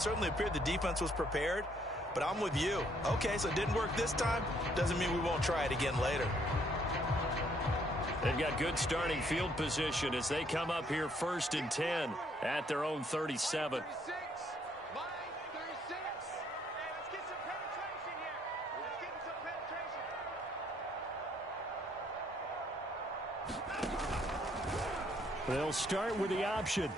Certainly appeared the defense was prepared, but I'm with you. Okay, so it didn't work this time. Doesn't mean we won't try it again later. They've got good starting field position as they come up here 1st and 10 at their own 37. They'll start with the option.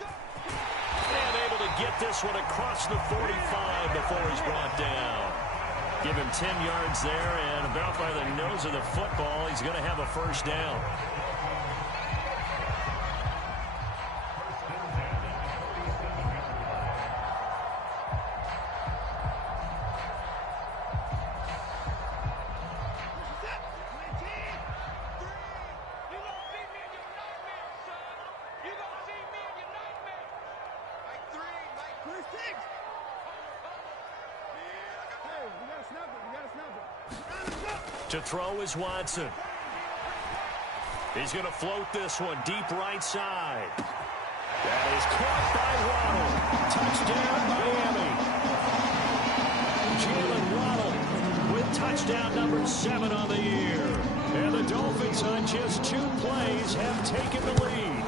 And able to get this one across the 45 before he's brought down. Give him 10 yards there, and about by the nose of the football, he's going to have a first down. To throw is Watson. He's going to float this one deep right side. That is caught by Waddle. Touchdown, Miami. Jalen Waddle with touchdown number 7 on the year. And the Dolphins on just 2 plays have taken the lead.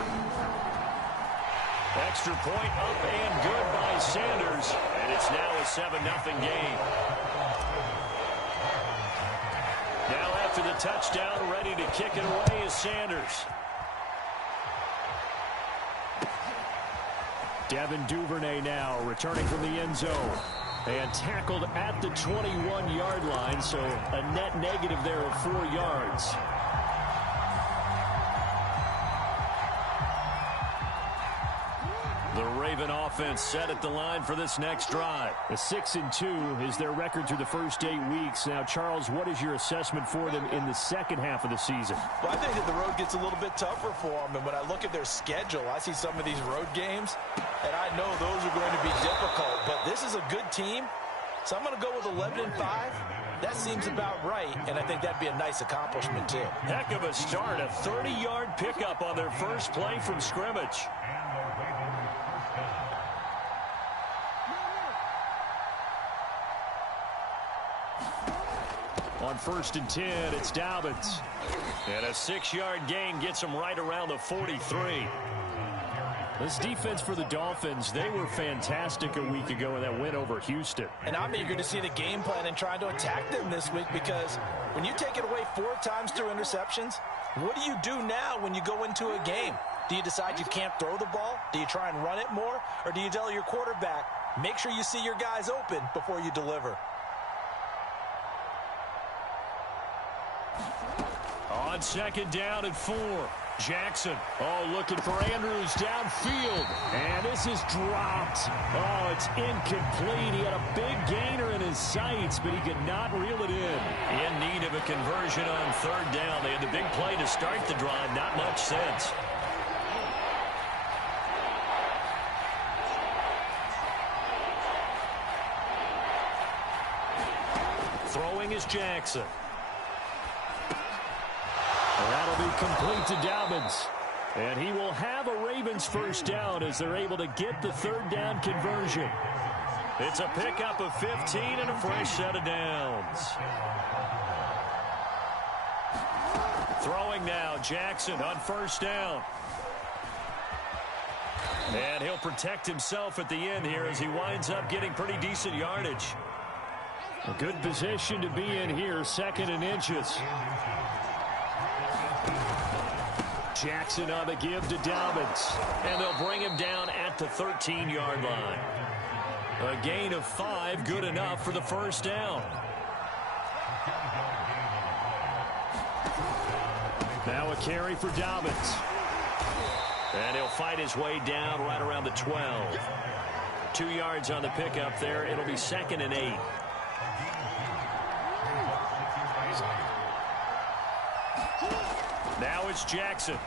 Extra point up and good by Sanders. And it's now a 7-0 game. Now after the touchdown, ready to kick it away is Sanders. Devin Duvernay now returning from the end zone. And tackled at the 21-yard line, so a net negative there of 4 yards. The Raven offense set at the line for this next drive. The 6-2 is their record through the first 8 weeks. Now, Charles, what is your assessment for them in the second half of the season? Well, I think that the road gets a little bit tougher for them. And when I look at their schedule, I see some of these road games, and I know those are going to be difficult. But this is a good team, so I'm going to go with 11-5. That seems about right, and I think that'd be a nice accomplishment, too. Heck of a start, a 30-yard pickup on their first play from scrimmage. On 1st and 10, it's Dobbins. And a 6-yard gain gets him right around the 43. This defense for the Dolphins, they were fantastic a week ago in that win over Houston. And I'm eager to see the game plan and trying to attack them this week, because when you take it away 4 times through interceptions, what do you do now when you go into a game? Do you decide you can't throw the ball? Do you try and run it more? Or do you tell your quarterback, make sure you see your guys open before you deliver? On 2nd down and 4. Jackson. Oh, looking for Andrews downfield. And this is dropped. Oh, it's incomplete. He had a big gainer in his sights, but he could not reel it in. In need of a conversion on 3rd down. They had the big play to start the drive. Not much sense. Throwing is Jackson. That'll be complete to Dobbins. And he will have a Ravens first down as they're able to get the 3rd down conversion. It's a pickup of 15 and a fresh set of downs. Throwing now, Jackson on 1st down. And he'll protect himself at the end here as he winds up getting pretty decent yardage. A good position to be in here, 2nd and inches. Jackson on the give to Dobbins. And they'll bring him down at the 13-yard line. A gain of 5, good enough for the first down. Now a carry for Dobbins. And he'll fight his way down right around the 12. 2 yards on the pickup there. It'll be 2nd and 8. Now it's Jackson.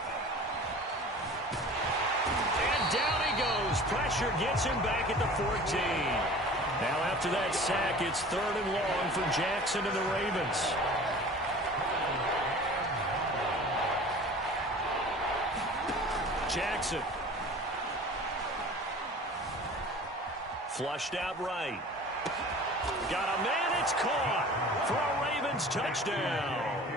And down he goes. Pressure gets him back at the 14. Now after that sack, it's 3rd and long for Jackson and the Ravens. Jackson. Flushed out right. Got a man, it's caught for a Ravens touchdown.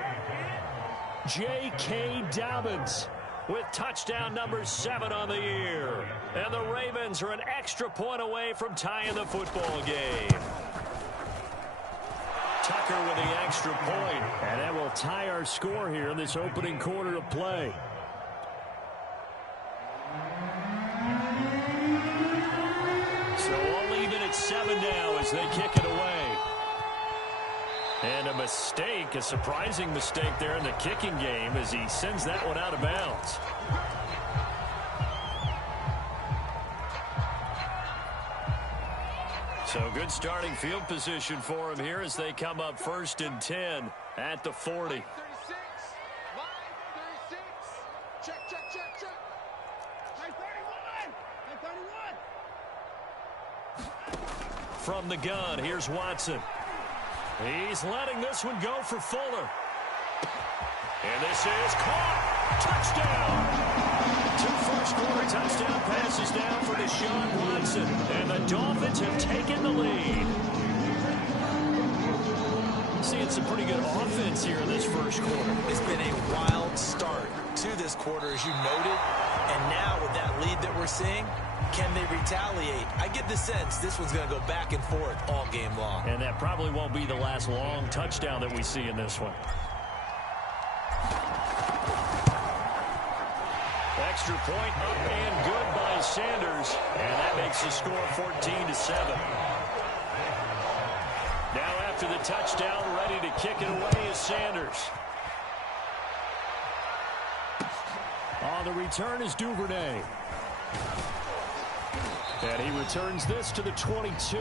J.K. Dobbins with touchdown number 7 on the year. And the Ravens are an extra point away from tying the football game. Tucker with the extra point. And that will tie our score here in this opening quarter of play. So all even at 7 now as they kick it away. And a mistake, a surprising mistake there in the kicking game as he sends that one out of bounds. So good starting field position for him here as they come up 1st and 10 at the 40. 36, line 36. Check, check, check, check. Line 31. Line 31. From the gun, here's Watson. He's letting this one go for Fuller. And this is caught. Touchdown. 2 first-quarter touchdown passes down for Deshaun Watson. And the Dolphins have taken the lead. Seeing some pretty good offense here in this first quarter. It's been a wild start to this quarter, as you noted. And now with that lead that we're seeing, can they retaliate? I get the sense this one's going to go back and forth all game long. And that probably won't be the last long touchdown that we see in this one. Extra point up and good by Sanders. And that makes the score 14-7. Now after the touchdown, ready to kick it away is Sanders. On the return is Duvernay. And he returns this to the 22.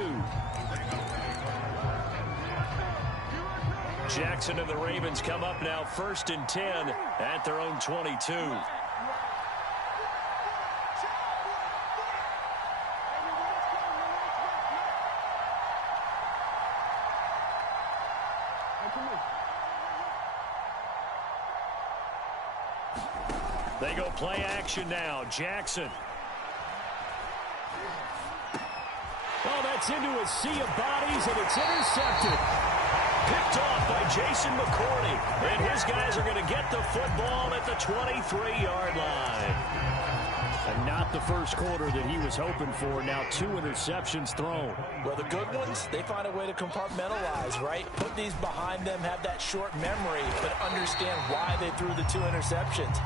Jackson and the Ravens come up now 1st and 10 at their own 22. They go play action now. Jackson. Oh, that's into a sea of bodies, and it's intercepted. Picked off by Jason McCourty. And his guys are going to get the football at the 23-yard line. And not the first quarter that he was hoping for. Now 2 interceptions thrown. Well, the good ones, they find a way to compartmentalize, right? Put these behind them, have that short memory, but understand why they threw the 2 interceptions.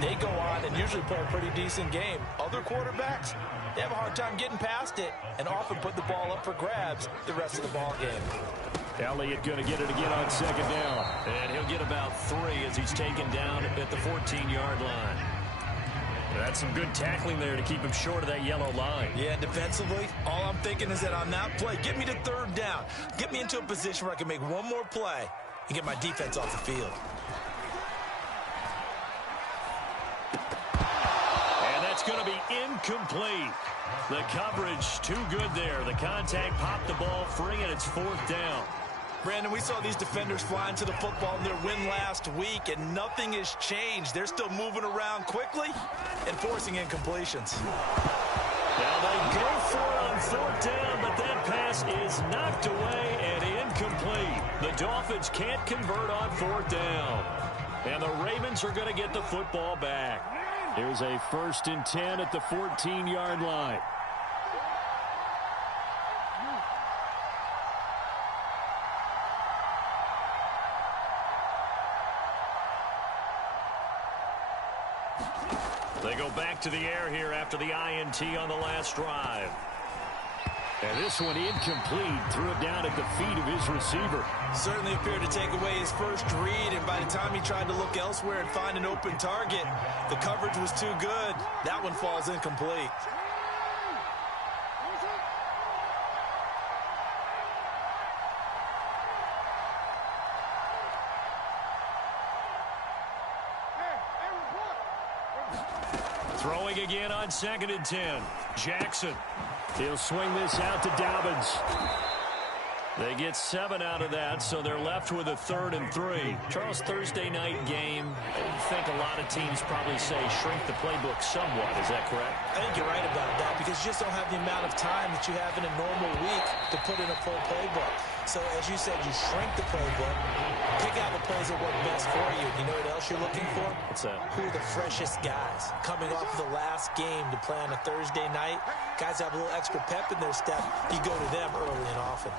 They go on and usually play a pretty decent game. Other quarterbacks, they have a hard time getting past it and often put the ball up for grabs the rest of the ball game. Elliott going to get it again on 2nd down. And he'll get about 3 as he's taken down at the 14-yard line. That's some good tackling there to keep him short of that yellow line. Yeah, defensively, all I'm thinking is that on that play, get me to 3rd down. Get me into a position where I can make one more play and get my defense off the field. And that's going to be incomplete. The coverage too good there. The contact popped the ball free, and it's 4th down. Brandon, we saw these defenders flying to the football in their win last week, and nothing has changed. They're still moving around quickly and forcing incompletions. Now they go for it on 4th down, but that pass is knocked away and incomplete. The Dolphins can't convert on 4th down. And the Ravens are going to get the football back. Here's a 1st and 10 at the 14-yard line. They go back to the air here after the INT on the last drive. And this one incomplete. Threw it down at the feet of his receiver. Certainly appeared to take away his first read, and by the time he tried to look elsewhere and find an open target, the coverage was too good. That one falls incomplete. Throwing again on 2nd and 10. Jackson. He'll swing this out to Dobbins. They get 7 out of that, so they're left with a 3rd and 3. Charles, Thursday night game, I think a lot of teams probably say shrink the playbook somewhat. Is that correct? I think you're right about that because you just don't have the amount of time that you have in a normal week to put in a full playbook. So as you said, you shrink the playbook, pick out the plays that work best for you. You know what else you're looking for? What's that? Who are the freshest guys coming off of the last game to play on a Thursday night? Guys have a little extra pep in their step. You go to them early and often.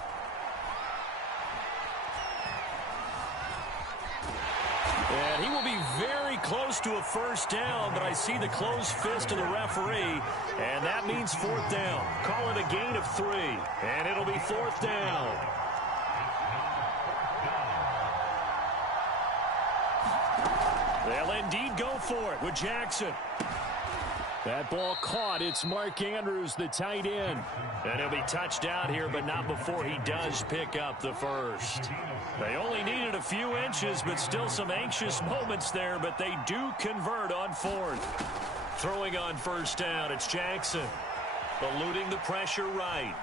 And he will be very close to a first down, but I see the closed fist of the referee, and that means 4th down. Call it a gain of 3, and it'll be 4th down. They'll indeed go for it with Jackson. That ball caught. It's Mark Andrews, the tight end. And he'll be touched out here, but not before he does pick up the first. They only needed a few inches, but still some anxious moments there, but they do convert on 4th. Throwing on first down, it's Jackson. Eluding the pressure right.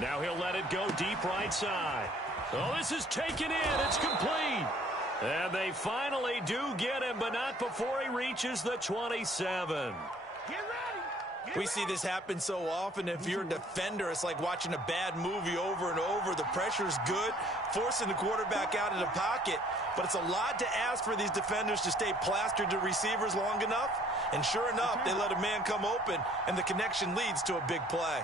Now he'll let it go deep right side. Oh, this is taken in. It's complete. And they finally do get him, but not before he reaches the 27. We see this happen so often. If you're a defender, it's like watching a bad movie over and over. The pressure's good, forcing the quarterback out of the pocket. But it's a lot to ask for these defenders to stay plastered to receivers long enough. And sure enough, they let a man come open, and the connection leads to a big play.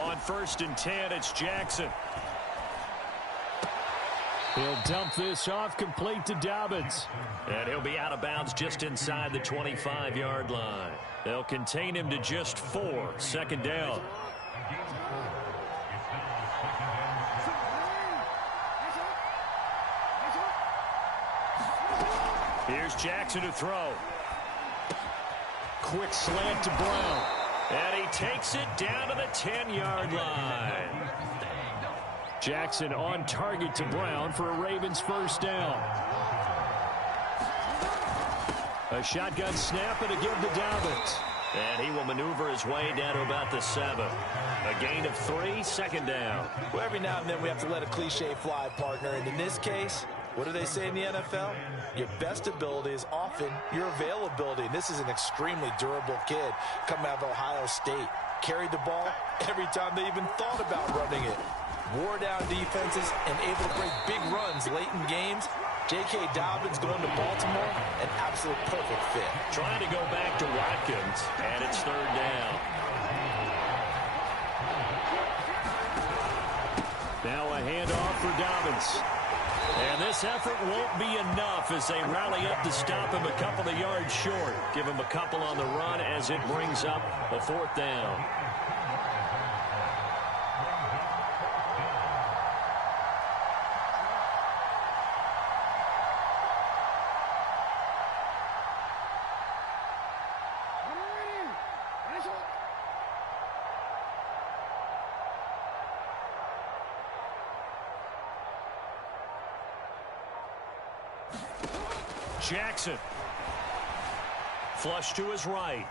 On 1st and 10, it's Jackson. He'll dump this off, complete to Dobbins. And he'll be out of bounds just inside the 25-yard line. They'll contain him to just 4. 2nd down. Here's Jackson to throw. Quick slant to Brown. And he takes it down to the 10-yard line. Jackson on target to Brown for a Ravens first down. A shotgun snap and a give to Dobbins. And he will maneuver his way down to about the 7. A gain of 3, 2nd down. Well, every now and then we have to let a cliche fly, partner. And in this case, what do they say in the NFL? Your best ability is often your availability. And this is an extremely durable kid coming out of Ohio State. Carried the ball every time they even thought about running it. Wore down defenses and able to break big runs late in games. J.K. Dobbins going to Baltimore, an absolute perfect fit. Trying to go back to Watkins, and it's 3rd down. Now a handoff for Dobbins. And this effort won't be enough as they rally up to stop him a couple of yards short. Give him a couple on the run as it brings up a 4th down. Jackson. Flush to his right.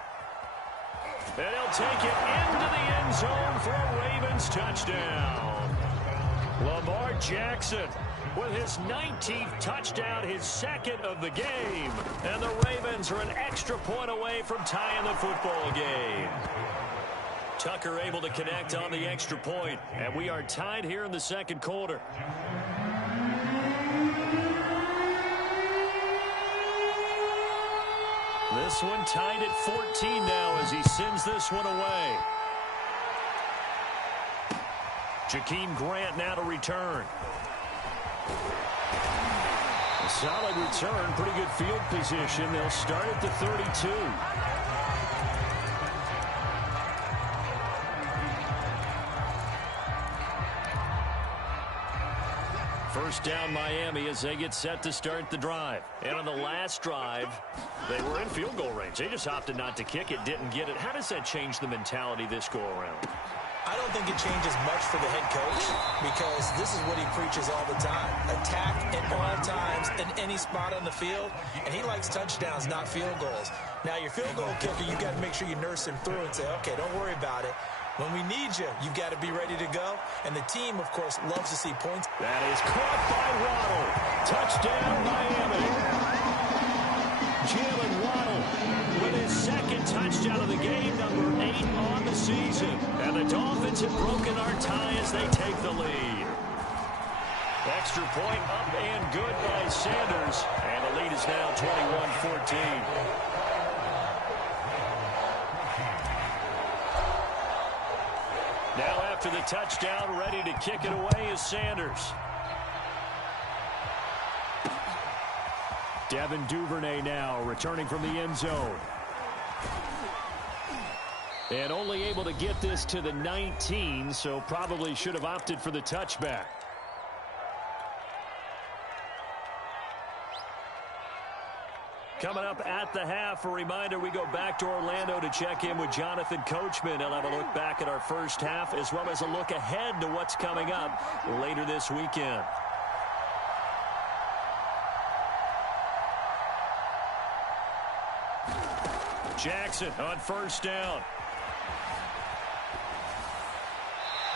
And he'll take it into the end zone for a Ravens touchdown. Lamar Jackson with his 19th touchdown, his 2nd of the game. And the Ravens are an extra point away from tying the football game. Tucker able to connect on the extra point, and we are tied here in the 2nd quarter. This one tied at 14 now as he sends this one away. Jakeem Grant now to return. A solid return, pretty good field position. They'll start at the 32. First down Miami as they get set to start the drive. And on the last drive, they were in field goal range. They just opted not to kick it, didn't get it. How does that change the mentality this go around? I don't think it changes much for the head coach because this is what he preaches all the time. Attack at all times in any spot on the field, and he likes touchdowns, not field goals. Now, your field goal kicker, you've got to make sure you nurse him through and say, okay, don't worry about it. When we need you, you've got to be ready to go. And the team, of course, loves to see points. That is caught by Waddle. Touchdown, Miami. Jalen Waddle with his second touchdown of the game, number 8 on the season. And the Dolphins have broken our tie as they take the lead. Extra point up and good by Sanders. And the lead is now 21-14. Now after the touchdown, ready to kick it away is Sanders. Devin Duvernay now returning from the end zone. And only able to get this to the 19, so probably should have opted for the touchback. Coming up at the half, a reminder, we go back to Orlando to check in with Jonathan Coachman. He'll have a look back at our first half as well as a look ahead to what's coming up later this weekend. Jackson on first down.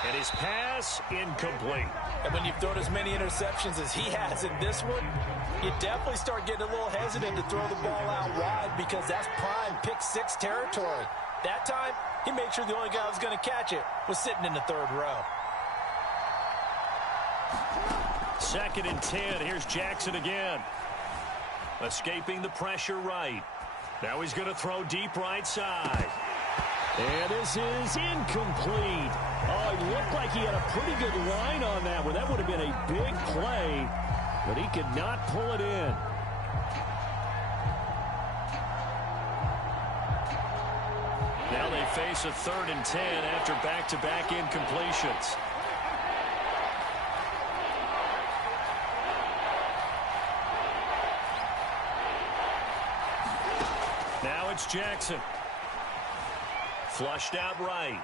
And his pass incomplete. And when you've thrown as many interceptions as he has in this one, you definitely start getting a little hesitant to throw the ball out wide because that's prime pick six territory. That time, he made sure the only guy who was going to catch it was sitting in the third row. 2nd and 10. Here's Jackson again. Escaping the pressure right. Now he's going to throw deep right side. And this is incomplete. Oh, it looked like he had a pretty good line on that one. That would have been a big play, but he could not pull it in. Now they face a 3rd and 10 after back-to-back incompletions. Now it's Jackson. Flushed out right.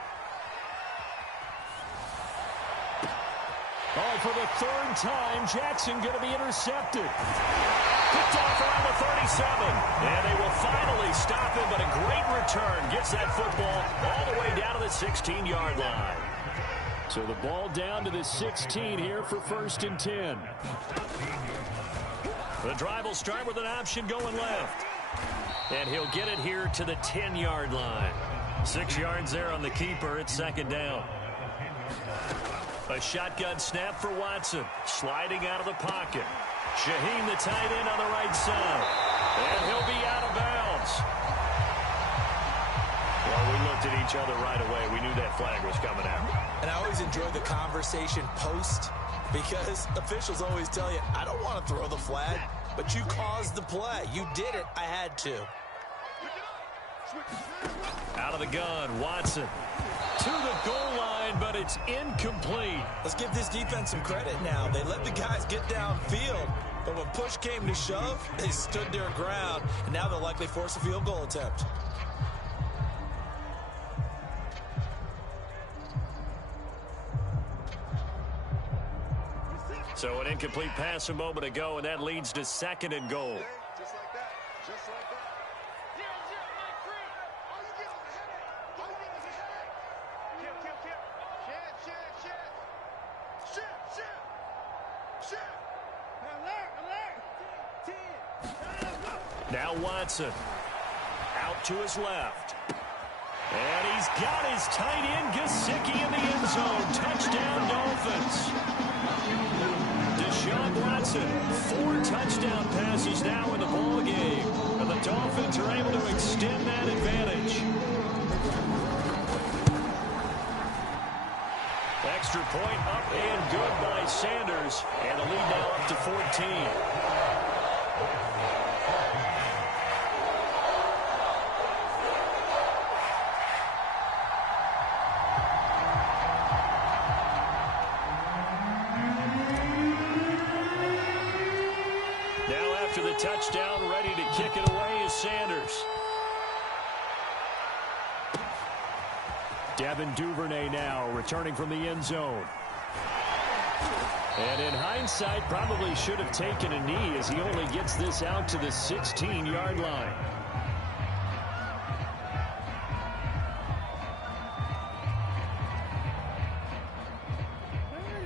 Oh, for the 3rd time, Jackson going to be intercepted. Picked off around the 37. And they will finally stop him, but a great return. Gets that football all the way down to the 16-yard line. So the ball down to the 16 here for 1st and 10. The drive will start with an option going left. And he'll get it here to the 10-yard line. 6 yards there on the keeper. It's 2nd down. A shotgun snap for Watson. Sliding out of the pocket. Shaheen, the tight end, on the right side. And he'll be out of bounds. Well, we looked at each other right away. We knew that flag was coming out. And I always enjoy the conversation post because officials always tell you, I don't want to throw the flag, but you caused the play. You did it. I had to. Out of the gun, Watson. To the goal line, but it's incomplete. Let's give this defense some credit now. They let the guys get downfield, but when push came to shove, they stood their ground, and now they'll likely force a field goal attempt. So an incomplete pass a moment ago, and that leads to 2nd and goal. Just like that. Just like that. Now Watson out to his left. And he's got his tight end Gesicki in the end zone. Touchdown Dolphins. Deshaun Watson, 4 touchdown passes now in the ball game. And the Dolphins are able to extend that advantage. Extra point up and good by Sanders. And the lead now up to 14. After the touchdown, ready to kick it away is Sanders. Devin Duvernay now returning from the end zone. And in hindsight, probably should have taken a knee as he only gets this out to the 16-yard line.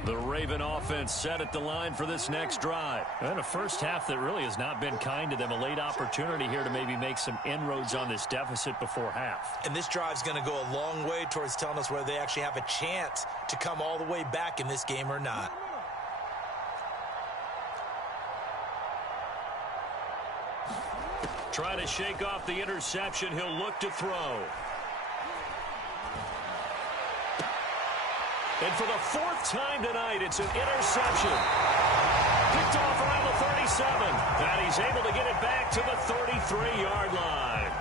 The Raven offense set at the line for this next drive. And a first half that really has not been kind to them. A late opportunity here to maybe make some inroads on this deficit before half. And this drive's going to go a long way towards telling us whether they actually have a chance to come all the way back in this game or not. Try to shake off the interception. He'll look to throw. And for the fourth time tonight, it's an interception. Picked off around the 37. And he's able to get it back to the 33-yard line.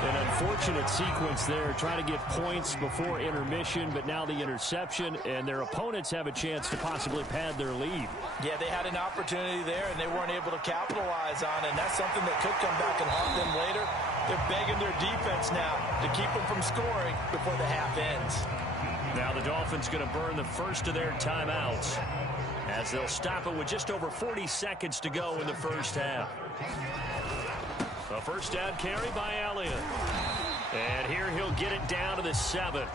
An unfortunate sequence there, trying to get points before intermission, but now the interception, and their opponents have a chance to possibly pad their lead. Yeah, they had an opportunity there, and they weren't able to capitalize on it, and that's something that could come back and haunt them later. They're begging their defense now to keep them from scoring before the half ends. Now the Dolphins going to burn the first of their timeouts as they'll stop it with just over 40 seconds to go in the first half. A first down carry by Elliott. And here he'll get it down to the 7.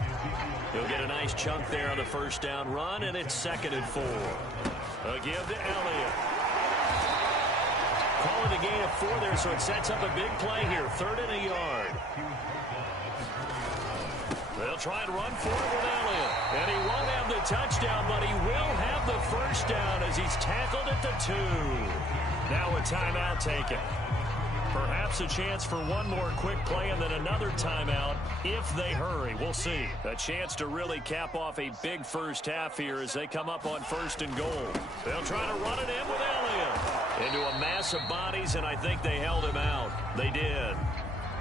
He'll get a nice chunk there on the first down run, and it's 2nd and 4. A give to Elliott. Calling a gain of 4 there, so it sets up a big play here. 3rd and a yard. They'll try and run for it with Elliott. And he won't have the touchdown, but he will have the first down as he's tackled at the 2. Now a timeout taken. Perhaps a chance for one more quick play and then another timeout if they hurry. We'll see. A chance to really cap off a big first half here as they come up on 1st and goal. They'll try to run it in with Elliott. Into a mass of bodies, and I think they held him out. They did.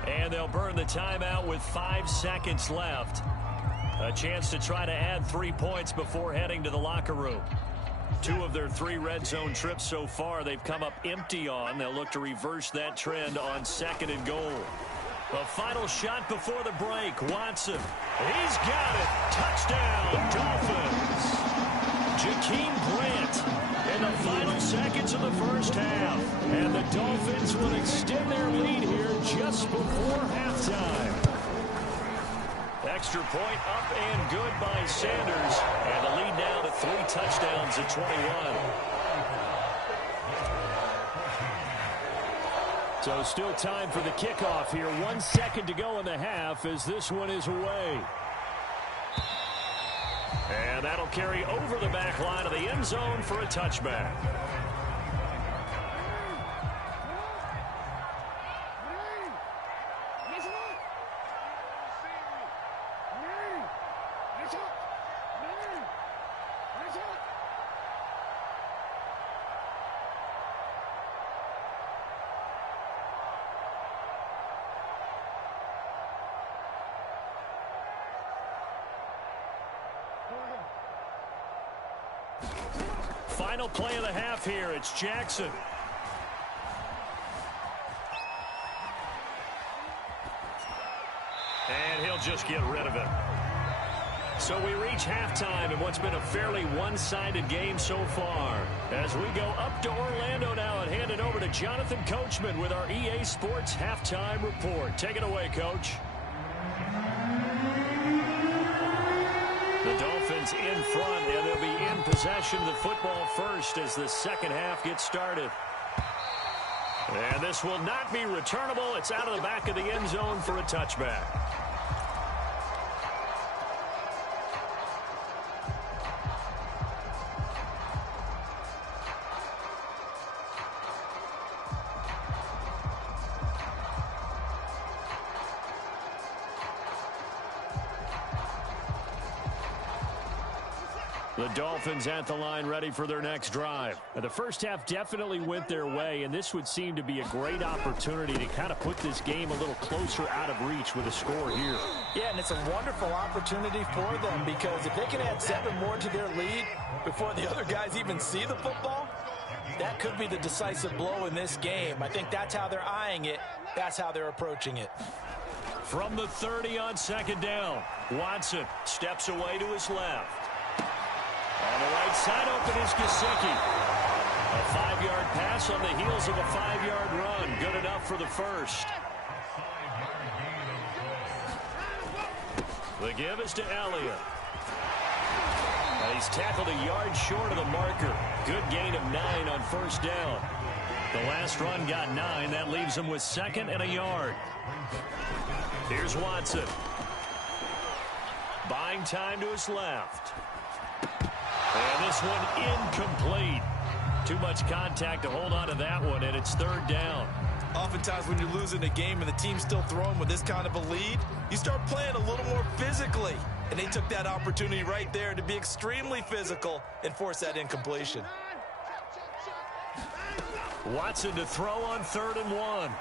And they'll burn the timeout with 5 seconds left. A chance to try to add 3 points before heading to the locker room. 2 of their 3 red zone trips so far they've come up empty on. They'll look to reverse that trend on 2nd and goal. A final shot before the break. Watson. He's got it. Touchdown, Dolphins. Jakeem Grant in the final seconds of the first half. And the Dolphins will extend their lead here just before halftime. Extra point up and good by Sanders. And the lead now to 3 touchdowns at 21. So still time for the kickoff here. 1 second to go in the half as this one is away. And that'll carry over the back line of the end zone for a touchback. Final play of the half here. It's Jackson. And he'll just get rid of it. So we reach halftime in what's been a fairly one-sided game so far. As we go up to Orlando now and hand it over to Jonathan Coachman with our EA Sports Halftime Report. Take it away, Coach. The Dolphins in front, and they'll be in possession of the football first as the second half gets started. And this will not be returnable. It's out of the back of the end zone for a touchback. The Dolphins at the line ready for their next drive. The first half definitely went their way, and this would seem to be a great opportunity to kind of put this game a little closer out of reach with a score here. Yeah, and it's a wonderful opportunity for them because if they can add 7 more to their lead before the other guys even see the football, that could be the decisive blow in this game. I think that's how they're eyeing it. That's how they're approaching it. From the 30 on second down, Watson steps away to his left. On the right side open is Gesicki. A 5-yard pass on the heels of a 5-yard run. Good enough for the first. The give is to Elliott. And he He's tackled a yard short of the marker. Good gain of 9 on first down. The last run got 9. That leaves him with 2nd and a yard. Here's Watson. Buying time to his left. And this one incomplete. Too much contact to hold on to that one, and it's 3rd down. Oftentimes when you're losing a game and the team's still throwing with this kind of a lead, you start playing a little more physically. And they took that opportunity right there to be extremely physical and force that incompletion. Watson to throw on 3rd and 1. Got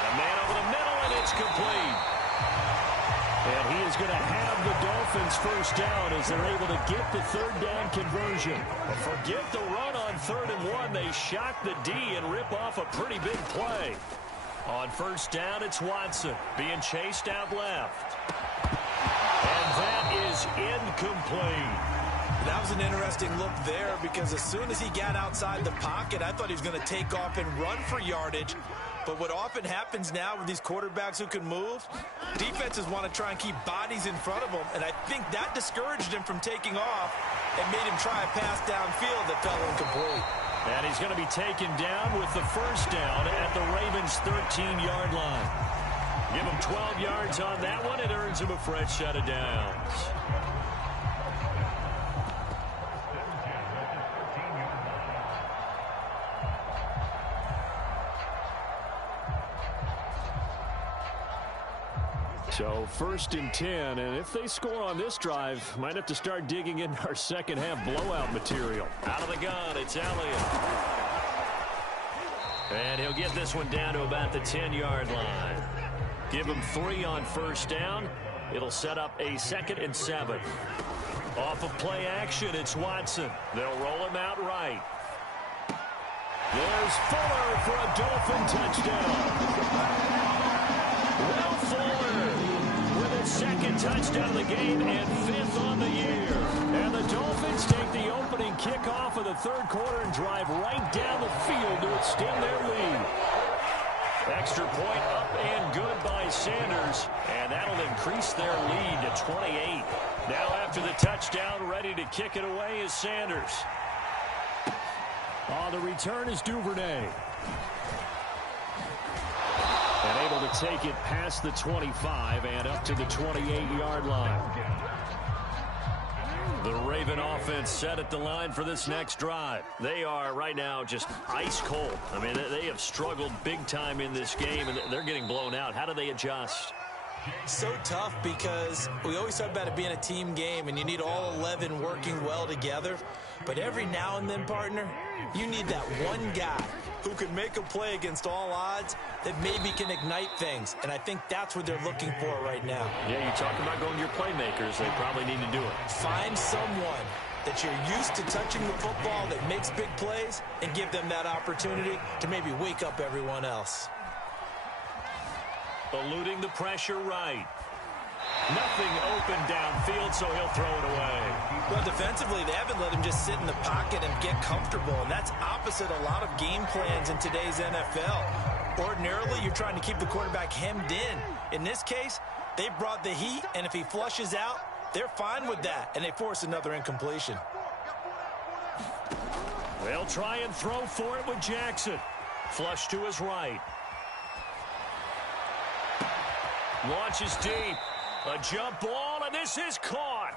a man over the middle, and it's complete. And he is going to have the Dolphins first down as they're able to get the 3rd down conversion. But forget the run on 3rd and 1. They shock the D and rip off a pretty big play. On first down, it's Watson being chased out left. And that is incomplete. That was an interesting look there because as soon as he got outside the pocket, I thought he was going to take off and run for yardage. But what often happens now with these quarterbacks who can move, defenses want to try and keep bodies in front of them, and I think that discouraged him from taking off and made him try a pass downfield that fell incomplete. And he's going to be taken down with the first down at the Ravens' 13-yard line. Give him 12 yards on that one. It earns him a fresh set of downs. So 1st and 10, and if they score on this drive, might have to start digging in our second half blowout material. Out of the gun, it's Elliott. And he'll get this one down to about the 10-yard line. Give him 3 on first down. It'll set up a 2nd and 7. Off of play action, it's Watson. They'll roll him out right. There's Fuller for a Dolphin touchdown. Will Fuller with his 2nd touchdown of the game and 5th on the year. And the Dolphins take the opening kickoff of the 3rd quarter and drive right down the field to extend their lead. Extra point up and good by Sanders, and that'll increase their lead to 28. Now after the touchdown, ready to kick it away is Sanders. On the return is Duvernay. And able to take it past the 25 and up to the 28-yard line. The Raven offense set at the line for this next drive. They are right now just ice cold. I mean, they have struggled big time in this game, and they're getting blown out. How do they adjust? So tough because we always talk about it being a team game, and you need all 11 working well together. But every now and then, partner, you need that one guy who can make a play against all odds that maybe can ignite things. And I think that's what they're looking for right now. Yeah, you talk about going to your playmakers. They probably need to do it. Find someone that you're used to touching the football that makes big plays and give them that opportunity to maybe wake up everyone else. Eluding the pressure right. Nothing open downfield, so he'll throw it away. Well, defensively, they haven't let him just sit in the pocket and get comfortable, and that's opposite a lot of game plans in today's NFL. Ordinarily, you're trying to keep the quarterback hemmed in. In this case, they brought the heat, and if he flushes out, they're fine with that, and they force another incompletion. They'll try and throw for it with Jackson. Flush to his right. Launches deep. A jump ball, and this is caught.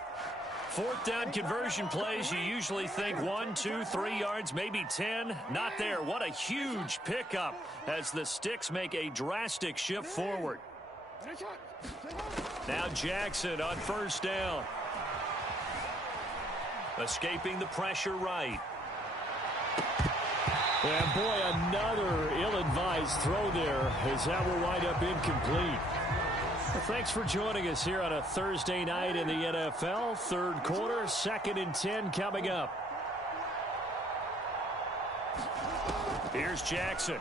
4th down conversion plays, you usually think 1, 2, 3 yards, maybe 10. Not there. What a huge pickup as the Sticks make a drastic shift forward. Now Jackson on first down. Escaping the pressure right. And boy, another ill-advised throw there as that will wind up incomplete. Well, thanks for joining us here on a Thursday night in the NFL. 3rd quarter, 2nd and 10 coming up. Here's Jackson.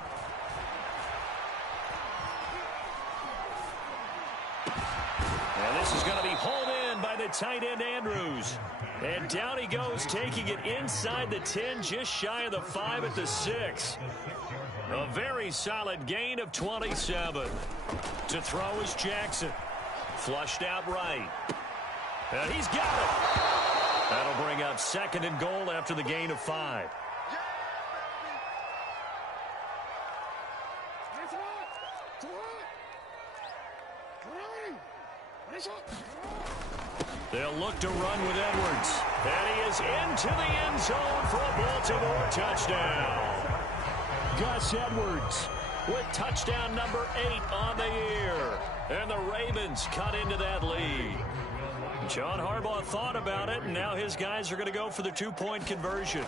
And this is going to be hauled in by the tight end Andrews. And down he goes, taking it inside the 10, just shy of the 5 at the 6. A very solid gain of 27. To throw is Jackson. Flushed out right. And he's got it. That'll bring up 2nd and goal after the gain of 5. They'll look to run with Edwards. And he is into the end zone for a Baltimore touchdown. Gus Edwards with touchdown number 8 on the year. And the Ravens cut into that lead. John Harbaugh thought about it, and now his guys are going to go for the 2-point conversion.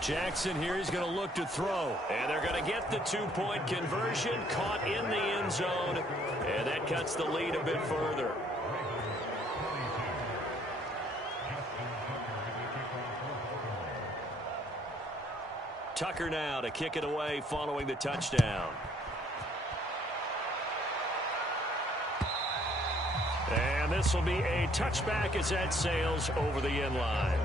Jackson here is going to look to throw. And they're going to get the 2-point conversion, caught in the end zone. And that cuts the lead a bit further. Tucker now to kick it away following the touchdown. And this will be a touchback as that sails over the end line.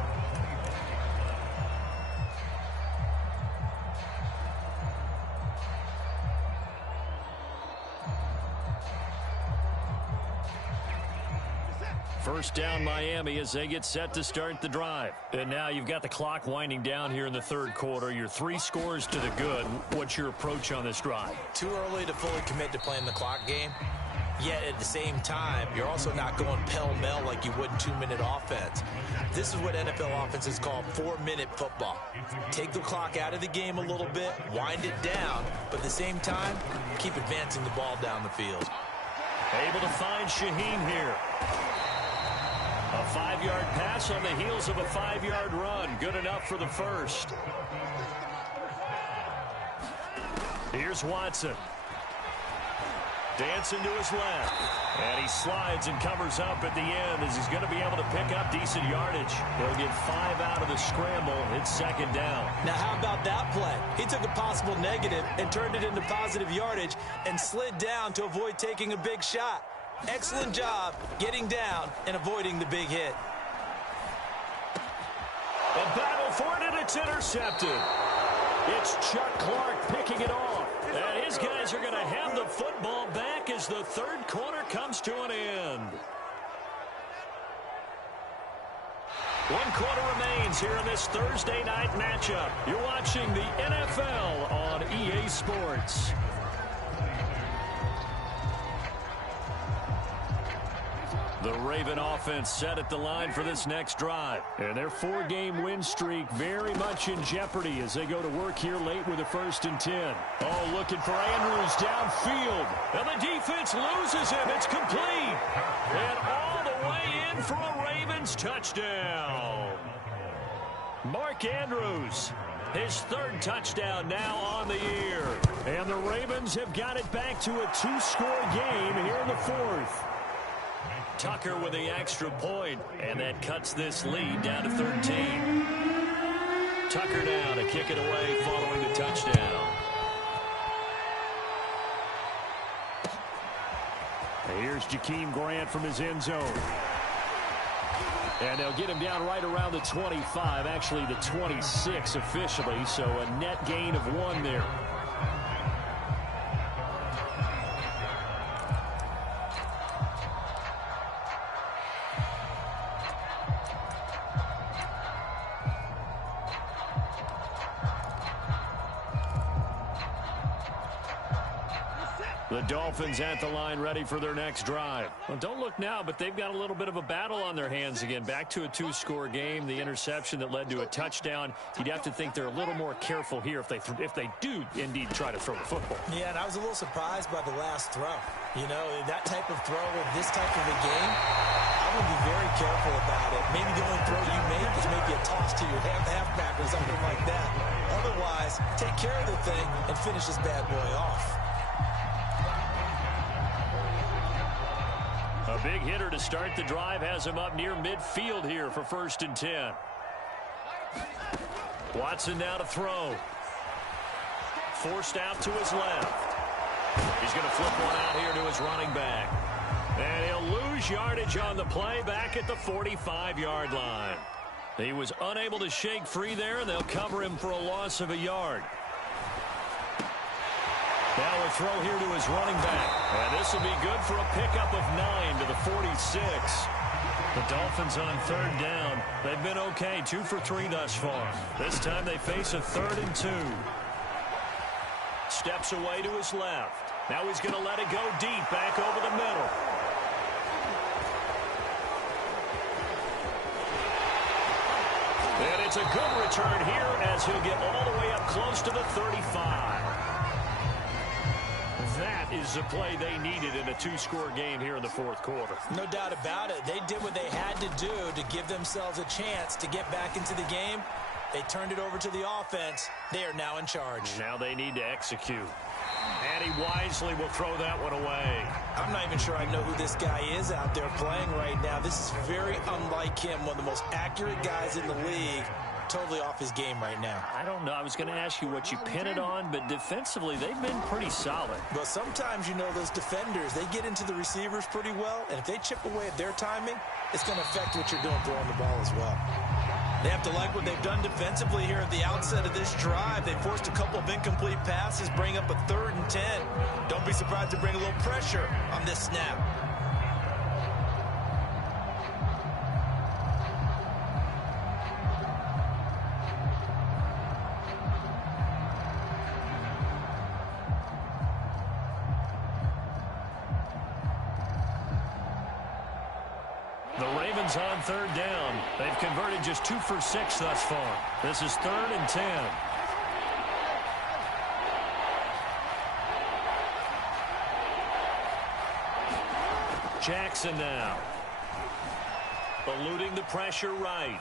First down Miami as they get set to start the drive. And now you've got the clock winding down here in the 3rd quarter. You're 3 scores to the good. What's your approach on this drive? Too early to fully commit to playing the clock game. Yet at the same time, you're also not going pell-mell like you would in 2-minute offense. This is what NFL offenses call 4-minute football. Take the clock out of the game a little bit, wind it down, but at the same time, keep advancing the ball down the field. Able to find Shaheen here. A 5-yard pass on the heels of a 5-yard run. Good enough for the first. Here's Watson. Dancing to his left. And he slides and covers up at the end as he's going to be able to pick up decent yardage. He'll get 5 out of the scramble. It's 2nd down. Now, how about that play? He took a possible negative and turned it into positive yardage and slid down to avoid taking a big shot. Excellent job getting down and avoiding the big hit. A battle for it, and it's intercepted. It's Chuck Clark picking it off. And his guys are going to have the football back as the 3rd quarter comes to an end. 1 quarter remains here in this Thursday night matchup. You're watching the NFL on EA Sports. The Raven offense set at the line for this next drive. And their 4-game win streak very much in jeopardy as they go to work here late with a 1st and 10. Oh, looking for Andrews downfield. And the defense loses him. It's complete. And all the way in for a Ravens touchdown. Mark Andrews, his 3rd touchdown now on the year. And the Ravens have got it back to a 2-score game here in the 4th. Tucker with the extra point, and that cuts this lead down to 13. Tucker now to kick it away following the touchdown. Here's Jakeem Grant from his end zone. And they'll get him down right around the 25, actually the 26 officially, so a net gain of 1 there. The Dolphins at the line ready for their next drive. Well, don't look now, but they've got a little bit of a battle on their hands again. Back to a 2-score game. The interception that led to a touchdown. You'd have to think they're a little more careful here if they do indeed try to throw the football. Yeah, and I was a little surprised by the last throw. You know, that type of throw in this type of a game, I would be very careful about it. Maybe the only throw you make is maybe a toss to your halfback or something like that. Otherwise, take care of the thing and finish this bad boy off. A big hitter to start the drive has him up near midfield here for 1st and 10. Watson now to throw. Forced out to his left. He's going to flip one out here to his running back. And he'll lose yardage on the play back at the 45-yard line. He was unable to shake free there, and they'll cover him for a loss of a yard. Now a throw here to his running back. And this will be good for a pickup of 9 to the 46. The Dolphins on third down. They've been okay, 2 for 3 thus far. This time they face a 3rd and 2. Steps away to his left. Now he's going to let it go deep, back over the middle. And it's a good return here as he'll get all the way up close to the 35. That is the play they needed in a 2-score game here in the 4th quarter. No doubt about it. They did what they had to do to give themselves a chance to get back into the game. They turned it over to the offense. They are now in charge. Now they need to execute. And he wisely will throw that one away. I'm not even sure I know who this guy is out there playing right now. This is very unlike him, one of the most accurate guys in the league. Totally off his game right now. I don't know. I was going to ask you what you pin it on, but defensively they've been pretty solid. But sometimes, you know, those defenders, they get into the receivers pretty well, and if they chip away at their timing, it's going to affect what you're doing throwing the ball as well. They have to like what they've done defensively here at the outset of this drive. They forced a couple of incomplete passes, bring up a 3rd and 10. Don't be surprised to bring a little pressure on this snap. On third down. They've converted just 2 for 6 thus far. This is 3rd and 10. Jackson now. Eluding the pressure right.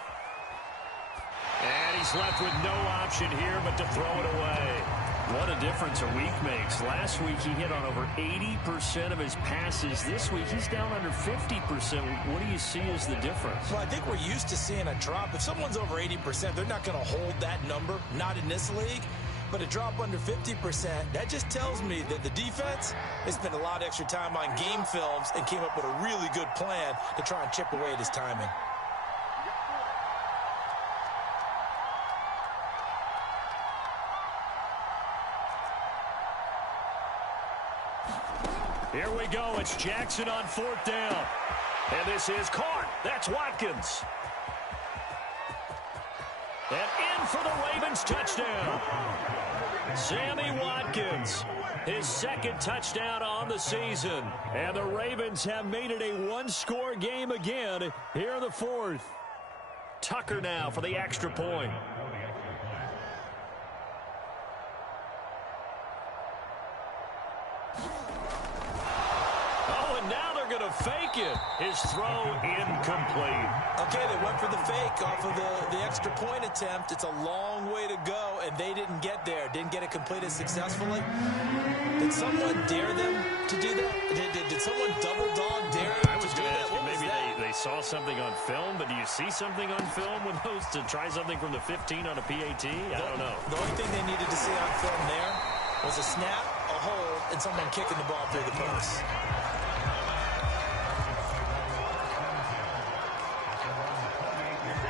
And he's left with no option here but to throw it away. What a difference a week makes. Last week he hit on over 80% of his passes. This week he's down under 50%. What do you see as the difference? Well, I think we're used to seeing a drop. If someone's over 80%, they're not going to hold that number. Not in this league. But a drop under 50%, that just tells me that the defense has spent a lot of extra time on game films and came up with a really good plan to try and chip away at his timing. Here we go. It's Jackson on 4th down. And this is caught. That's Watkins. And in for the Ravens touchdown. Sammy Watkins, his 2nd touchdown on the season. And the Ravens have made it a 1-score game again here in the 4th. Tucker now for the extra point. Fake it. His throw incomplete. Okay, they went for the fake off of the extra point attempt. It's a long way to go, and they didn't get there. Didn't get it completed successfully. Did someone dare them to do that? Did someone double dog dare them I was to do going to that? ask you, maybe they saw something on film, but do you see something on film with those to try something from the 15 on a PAT? I don't know. The only thing they needed to see on film there was a snap, a hold, and someone kicking the ball through the post.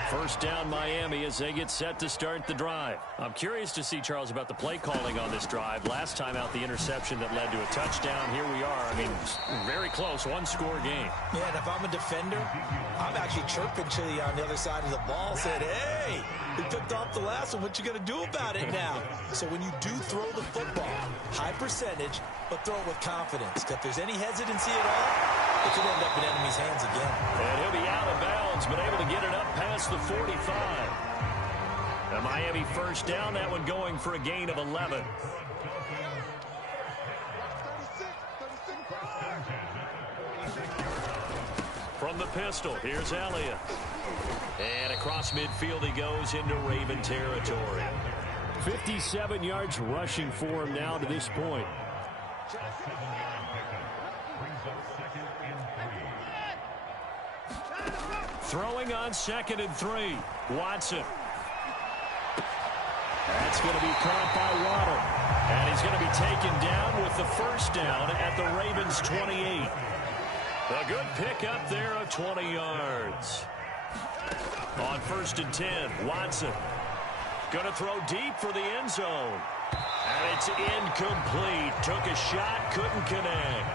First down Miami as they get set to start the drive. I'm curious to see, Charles, about the play calling on this drive. Last time out, the interception that led to a touchdown. Here we are. I mean, very close, 1-score game. Yeah, and if I'm a defender, I'm actually chirping Chili on the other side of the ball, saying, hey, we picked off the last one. What you going to do about it now? So when you do throw the football, high percentage, but throw it with confidence. If there's any hesitancy at all, it could end up in enemy's hands again. And he'll be out of bounds, but able to get it up past the 45. A Miami first down, that one going for a gain of 11. From the pistol, here's Elliott. And across midfield he goes into Raven territory. 57 yards rushing for him now to this point. Throwing on 2nd and 3. Watson. That's going to be caught by Waddle. And he's going to be taken down with the first down at the Ravens' 28. A good pickup there of 20 yards. On 1st and 10, Watson. Going to throw deep for the end zone. And it's incomplete. Took a shot, couldn't connect.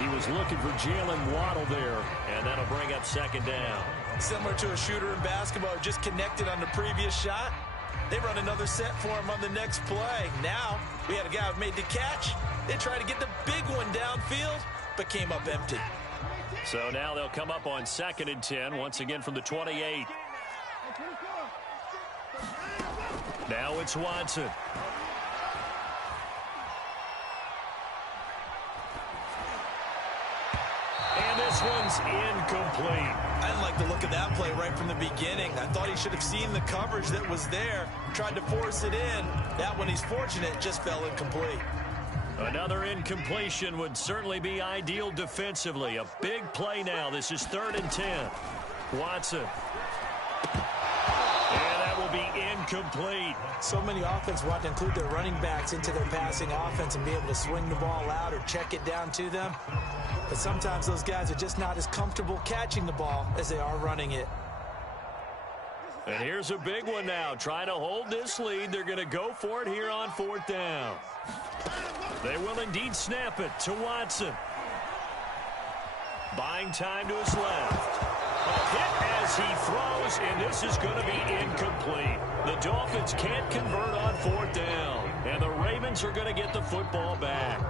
He was looking for Jalen Waddle there, and that'll bring up second down. Similar to a shooter in basketball who just connected on the previous shot. They run another set for him on the next play. Now, we had a guy who made the catch. They tried to get the big one downfield, but came up empty. So now they'll come up on 2nd and 10, once again from the 28. Now it's Watson. And this one's incomplete. I didn't like the look of that play right from the beginning. I thought he should have seen the coverage that was there, tried to force it in. That one, he's fortunate, just fell incomplete. Another incompletion would certainly be ideal defensively. A big play now. This is 3rd and 10. Watson. And that will be incomplete. So many offenses want to include their running backs into their passing offense and be able to swing the ball out or check it down to them. But sometimes those guys are just not as comfortable catching the ball as they are running it. And here's a big one now. Trying to hold this lead. They're going to go for it here on 4th down. They will indeed snap it to Watson. Buying time to his left. A hit as he throws, and this is going to be incomplete. The Dolphins can't convert on 4th down, and the Ravens are going to get the football back.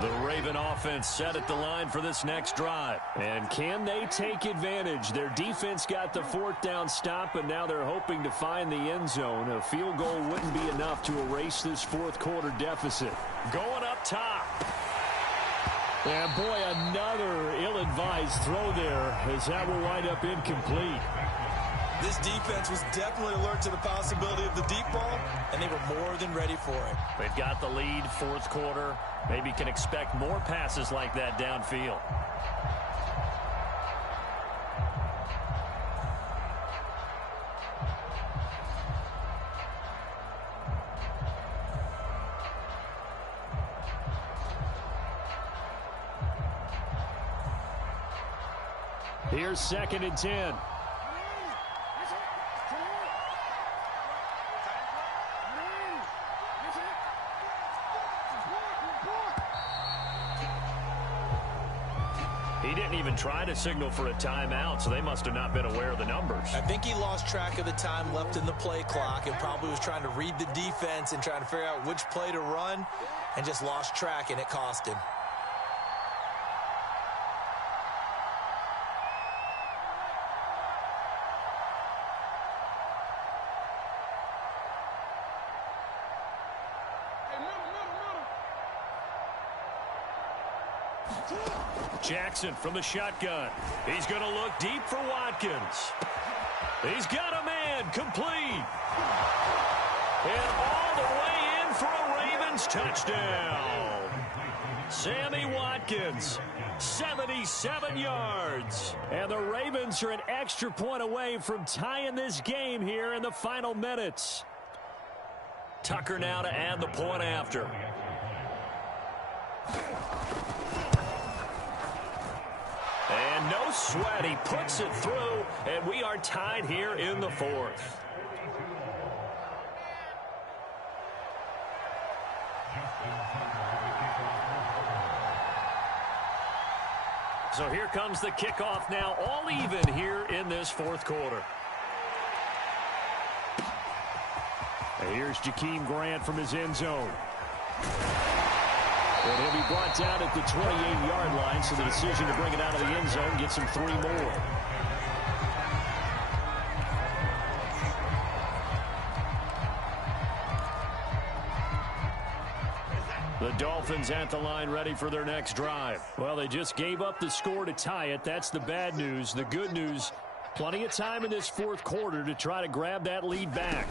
The Raven offense set at the line for this next drive. And can they take advantage? Their defense got the 4th down stop, and now they're hoping to find the end zone. A field goal wouldn't be enough to erase this 4th quarter deficit. Going up top. And boy, another ill-advised throw there as that will wind up incomplete. This defense was definitely alert to the possibility of the deep ball, and they were more than ready for it. They've got the lead, 4th quarter. Maybe can expect more passes like that downfield. Here's 2nd and 10. He didn't even try to signal for a timeout, so they must have not been aware of the numbers. I think he lost track of the time left in the play clock and probably was trying to read the defense and trying to figure out which play to run and just lost track, and it cost him. Jackson from the shotgun. He's going to look deep for Watkins. He's got a man, complete. And all the way in for a Ravens touchdown. Sammy Watkins, 77 yards. And the Ravens are an extra point away from tying this game here in the final minutes. Tucker now to add the point after. And no sweat, he puts it through, and we are tied here in the 4th. So here comes the kickoff now, all even here in this 4th quarter. And here's Jakeem Grant from his end zone. And he'll be brought down at the 28-yard line, so the decision to bring it out of the end zone gets him 3 more. The Dolphins at the line ready for their next drive. Well, they just gave up the score to tie it. That's the bad news. The good news, plenty of time in this 4th quarter to try to grab that lead back.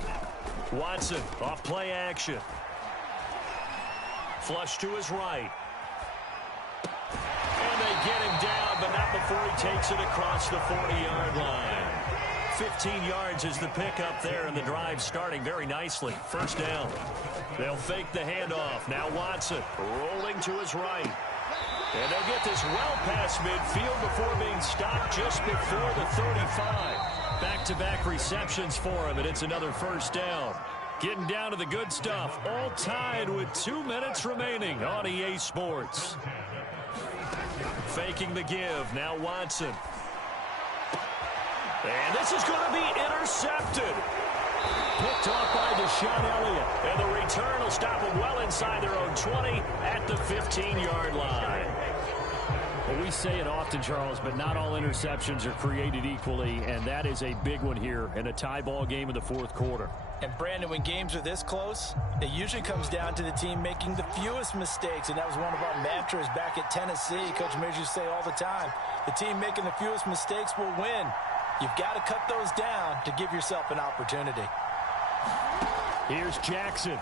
Watson off play action. Flush to his right. And they get him down, but not before he takes it across the 40-yard line. 15 yards is the pickup there, and the drive starting very nicely. 1st down. They'll fake the handoff. Now Watson rolling to his right. And they'll get this well past midfield before being stopped just before the 35. Back-to-back receptions for him, and it's another 1st down. Getting down to the good stuff. All tied with 2 minutes remaining on EA Sports. Faking the give. Now Watson. And this is going to be intercepted. Picked off by Deshaun Elliott. And the return will stop them well inside their own 20 at the 15-yard line. Well, we say it often, Charles, but not all interceptions are created equally, and that is a big one here in a tie ball game in the fourth quarter. And, Brandon, when games are this close, it usually comes down to the team making the fewest mistakes, and that was one of our mantras back at Tennessee. Coach Mears used to say all the time, the team making the fewest mistakes will win. You've got to cut those down to give yourself an opportunity. Here's Jackson.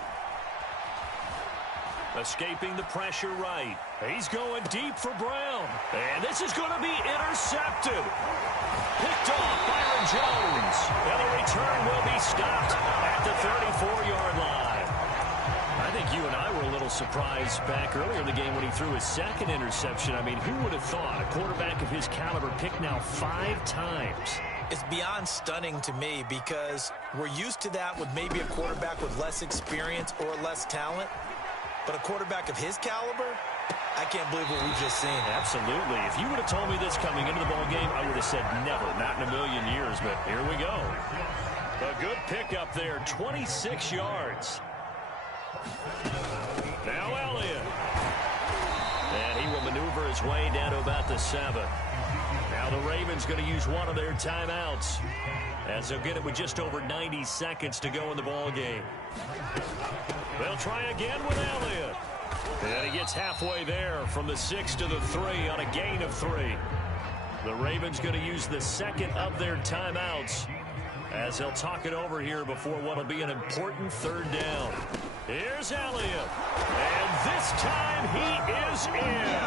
Escaping the pressure right. He's going deep for Brown. And this is going to be intercepted. Picked off Byron Jones. And the return will be stopped at the 34-yard line. I think you and I were a little surprised back earlier in the game when he threw his second interception. I mean, who would have thought a quarterback of his caliber picked now 5 times? It's beyond stunning to me because we're used to that with maybe a quarterback with less experience or less talent. But a quarterback of his caliber, I can't believe what we've just seen. Absolutely. If you would have told me this coming into the ball game, I would have said never, not in a million years. But here we go. A good pickup there, 26 yards. Now Elliott. And he will maneuver his way down to about the 7. Now the Ravens going to use one of their timeouts, as they'll get it with just over 90 seconds to go in the ball game. They'll try again with Elliott. And he gets halfway there from the 6 to the 3 on a gain of 3. The Ravens going to use the second of their timeouts as they'll talk it over here before what will be an important third down. Here's Elliott. And this time he is in.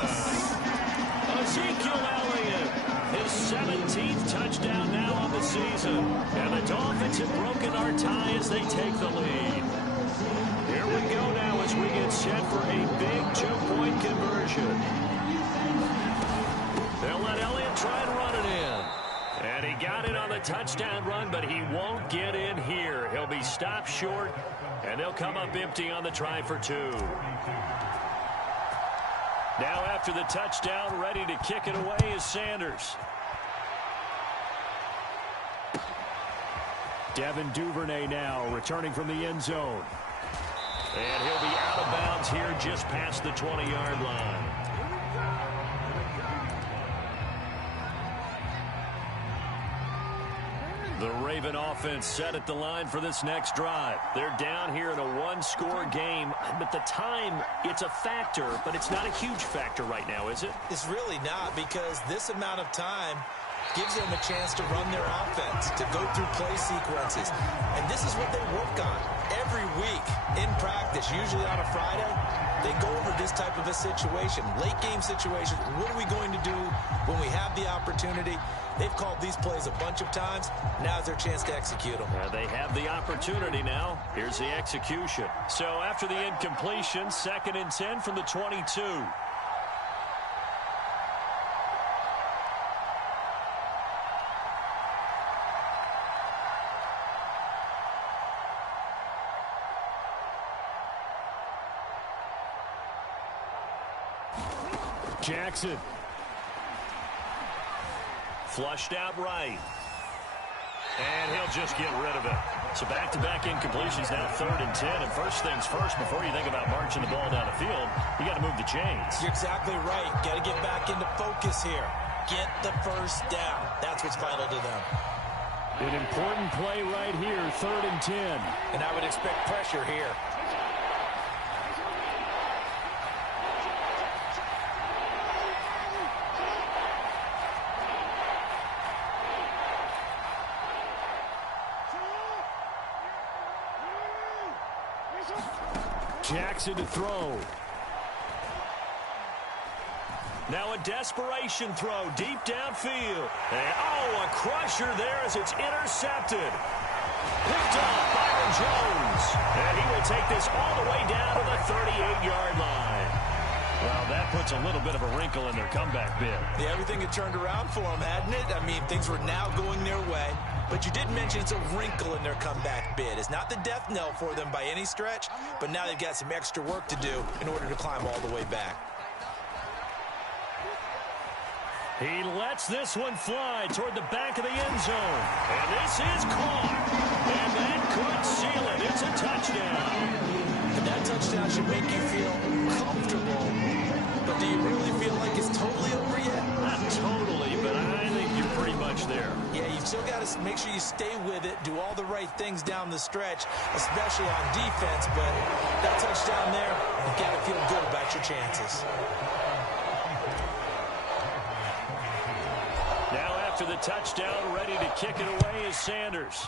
Ezekiel Elliott. His 17th touchdown now on the season. And the Dolphins have broken our tie as they take the lead. Here we go now as we get set for a big 2-point conversion. They'll let Elliott try and run it in. And he got it on the touchdown run, but he won't get in here. He'll be stopped short, and they'll come up empty on the try for 2. Now after the touchdown, ready to kick it away is Sanders. Devin Duvernay now returning from the end zone. And he'll be out of bounds here just past the 20-yard line. The Raven offense set at the line for this next drive. They're down here in a 1-score game, but the time, it's a factor, but it's not a huge factor right now, is it? It's really not, because this amount of time gives them a chance to run their offense, to go through play sequences. And this is what they work on every week in practice, usually on a Friday. They go over this type of a situation, late game situation. What are we going to do when we have the opportunity? They've called these plays a bunch of times. Now's their chance to execute them. They have the opportunity now. Here's the execution. So after the incompletion, 2nd and 10 from the 22. Jackson. Flushed out right. And he'll just get rid of it. So back-to-back incompletions, now 3rd and 10. And first things first, before you think about marching the ball down the field, you got to move the chains. You're exactly right. Got to get back into focus here. Get the first down. That's what's vital to them. An important play right here, 3rd and 10. And I would expect pressure here. Jackson to throw. Now a desperation throw deep downfield. And, oh, a crusher there as it's intercepted. Picked off Byron Jones. And he will take this all the way down to the 38-yard line. Well, that puts a little bit of a wrinkle in their comeback bid. Yeah, everything had turned around for them, hadn't it? I mean, things were now going their way. But you did mention it's a wrinkle in their comeback bid. It's not the death knell for them by any stretch, but now they've got some extra work to do in order to climb all the way back. He lets this one fly toward the back of the end zone. And this is caught. And that could seal it. It's a touchdown. And that touchdown should make you feel comfortable. But do you really feel like it's totally over yet? Not totally, but I think you're pretty much there. Yeah, you've still got to make sure you stay with it, do all the right things down the stretch, especially on defense. But that touchdown there, you've got to feel good about your chances. Now after the touchdown, ready to kick it away is Sanders.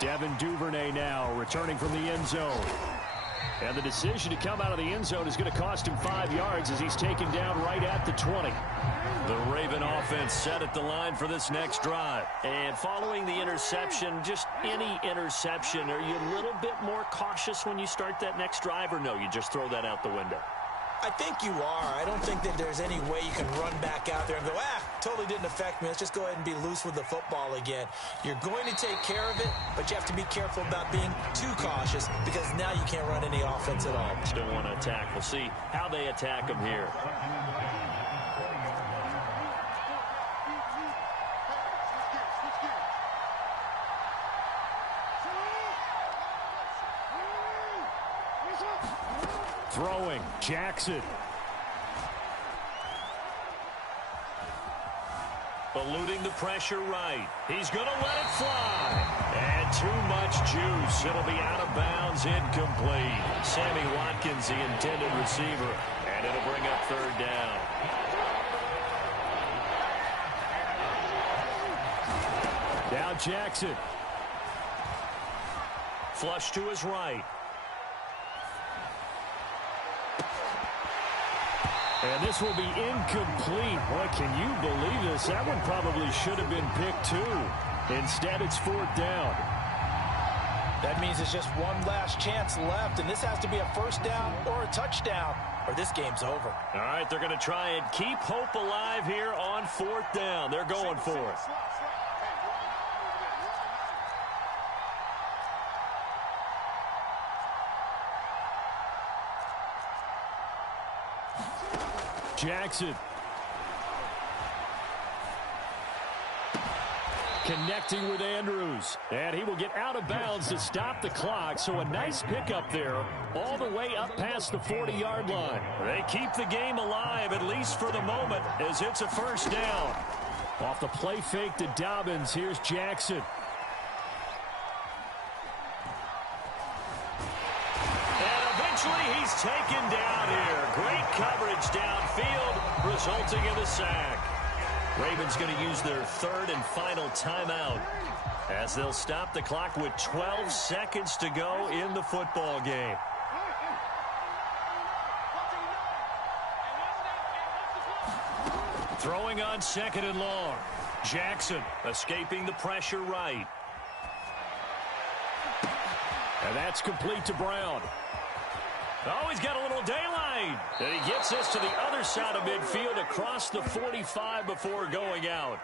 Devin Duvernay now returning from the end zone. And the decision to come out of the end zone is going to cost him 5 yards as he's taken down right at the 20. The Raven offense set at the line for this next drive. And following the interception, just any interception, are you a little bit more cautious when you start that next drive, or no, you just throw that out the window? I think you are. I don't think that there's any way you can run back out there and go, totally didn't affect me. Let's just go ahead and be loose with the football again. You're going to take care of it, but you have to be careful about being too cautious because now you can't run any offense at all. Still want to attack. We'll see how they attack them here. Throwing, Jackson. Eluding the pressure right. He's going to let it fly. And too much juice. It'll be out of bounds, incomplete. Sammy Watkins, the intended receiver. And it'll bring up third down. Now Jackson. Flush to his right. And this will be incomplete. Boy, can you believe this? That one probably should have been picked too. Instead, it's fourth down. That means it's just one last chance left, and this has to be a first down or a touchdown, or this game's over. All right, they're going to try and keep hope alive here on fourth down. They're going for it. Jackson. Connecting with Andrews. And he will get out of bounds to stop the clock. So a nice pickup there all the way up past the 40-yard line. They keep the game alive, at least for the moment, as it's a first down. Off the play fake to Dobbins, here's Jackson. And eventually he's taken down here. Great coverage downfield, resulting in a sack. Ravens going to use their third and final timeout as they'll stop the clock with 12 seconds to go in the football game. Throwing on second and long. Jackson escaping the pressure right. And that's complete to Brown. Oh, he's got a little daylight. And he gets this to the other side of midfield across the 45 before going out.